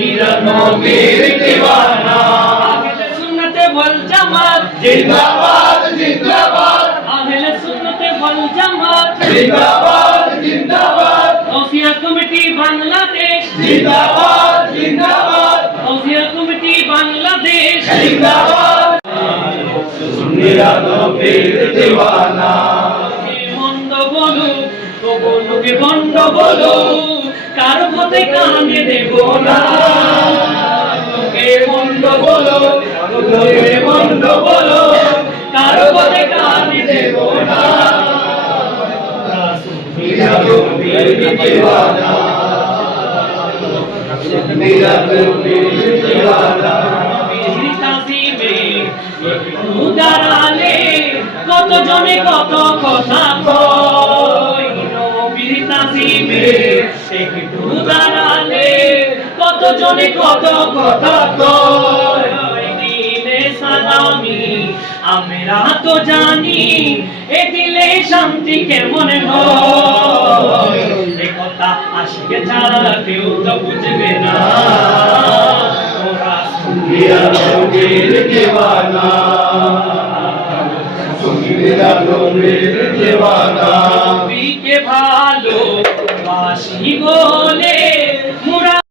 मेरा नबीर दीवाना अहले सुन्नत वल जमात जिंदाबाद जिंदाबाद अहले सुन्नत वल जमात जिंदाबाद जिंदाबाद गौसिया कमिटी बांग्लादेश जिंदाबाद जिंदाबाद गौसिया कमिटी बांग्लादेश जिंदाबाद मेरा नबीर दीवाना मंद बोलो तो बोलो के बंद बोलो কারো পথে কানে দেব না তোকে মন্দ বলো তোকে মন্দ বলো কারো পথে কানে দেব না মেরা নবীর দীওয়ানা মেরা নবীর দীওয়ানা নবীর তাসিমে একটু দাঁড়ালে কত জনে কত কথা কয় নবীর তাসিমে একটু দাঁড়ালে কত জনে কত কথা কয় দিলে সালামি আমরা তো জানি এ দিলে শান্তি কেমন হয় এ কথা আশিকে ছাড়া কেউ তো বুঝবে না ওরা সুনিয়া নবীর দীওয়ানা সুনিয়া নবীর দীওয়ানা নবীকে ভালো বাসি বলে